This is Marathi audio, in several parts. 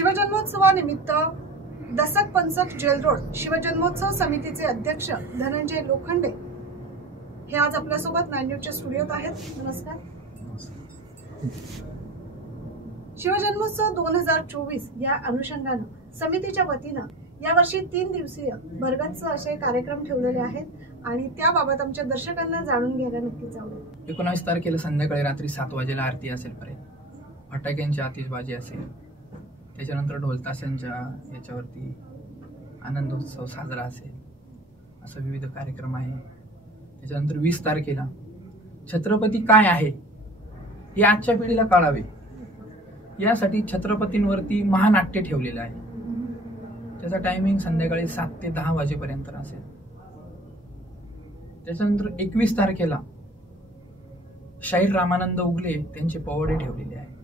शिवजन्मोत्सवानिमित्त दसक पंचक जेल रोड शिवजन्मोत्सव समितीचे अध्यक्ष धनंजय लोखंडे हे आज आपल्यासोबत 9 न्यूजच्या स्टुडिओत आहेत। नमस्कार। शिवजन्मोत्सव 2024 या अनुषंगाने समितीच्या वतीने यावर्षी 3 दिवसीय भरगच्च असे कार्यक्रम ठेवलेले आहेत आणि त्याबाबत आमच्या दर्शकांना जाणून घ्यायला नक्कीच आवडेल। 19 तारखेला संध्याकाळी रात्री 7 वाजेला आरती असेल, पर्यंत फटाक्यांची आतिषबाजी असेल, त्याच्यानंतर ढोलताशांच्या याच्यावरती आनंदोत्सव साजरा असेल, असं विविध कार्यक्रम आहे। त्याच्यानंतर 20 तारखेला छत्रपती काय आहे हे आजच्या पिढीला कळावे यासाठी छत्रपतींवरती महानाट्य ठेवलेलं आहे। त्याचा टायमिंग संध्याकाळी 7 ते 10 वाजेपर्यंत असेल। त्याच्यानंतर 21 तारखेला शाहीर रामानंद उगले त्यांचे पोवाडे ठेवलेले आहे।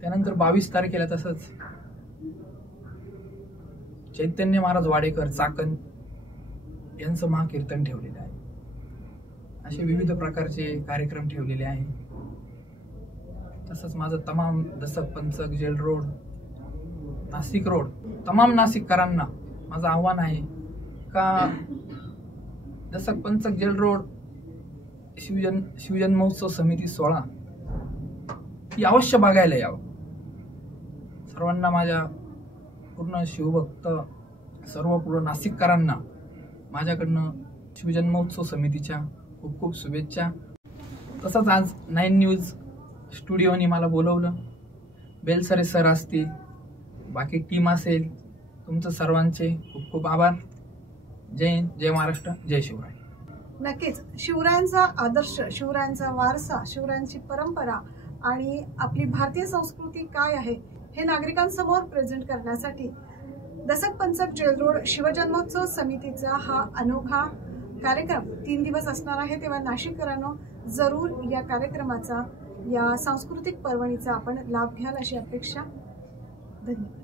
त्यानंतर 22 तारखेला तसंच चैतन्य महाराज वाडेकर चाकण यांचं महाकीर्तन ठेवलेलं आहे। असे विविध प्रकारचे कार्यक्रम ठेवलेले आहे। तसंच माझं तमाम दसक पंचक जेल रोड नाशिक रोड तमाम नाशिककरांना माझं आव्हान आहे का दसक पंचक जेल रोड शिवजन्मोत्सव समिती 16 ही अवश्य बघायला यावं। सर्वांना माझ्या पूर्ण शिवभक्त सर्व पूर्ण नाशिककरांना माझ्याकडनं शिवजन्मोत्सव समितीच्या खूप खूप शुभेच्छा। तसंच आज 9 न्यूज स्टुडिओनी मला बोलवलं, बेलसरे सर असतील, बाकी टीम असेल, तुमचं सर्वांचे खूप खूप आभार। जय हिंद, जय महाराष्ट्र, जय शिवराय। नक्कीच शिवरायांचा आदर्श, शिवरायांचा वारसा, शिवरायांची परंपरा आणि आपली भारतीय संस्कृती काय आहे हे नागरिकांसमोर प्रेझेंट करण्यासाठी दसक पंचक जेल रोड शिवजन्मोत्सव समितीचा हा अनोखा कार्यक्रम 3 दिवस असणार आहे। तेव्हा नाशिककरांनो जरूर या कार्यक्रमाचा, या सांस्कृतिक पर्वणीचा आपण लाभ घ्याल अशी अपेक्षा। धन्यवाद।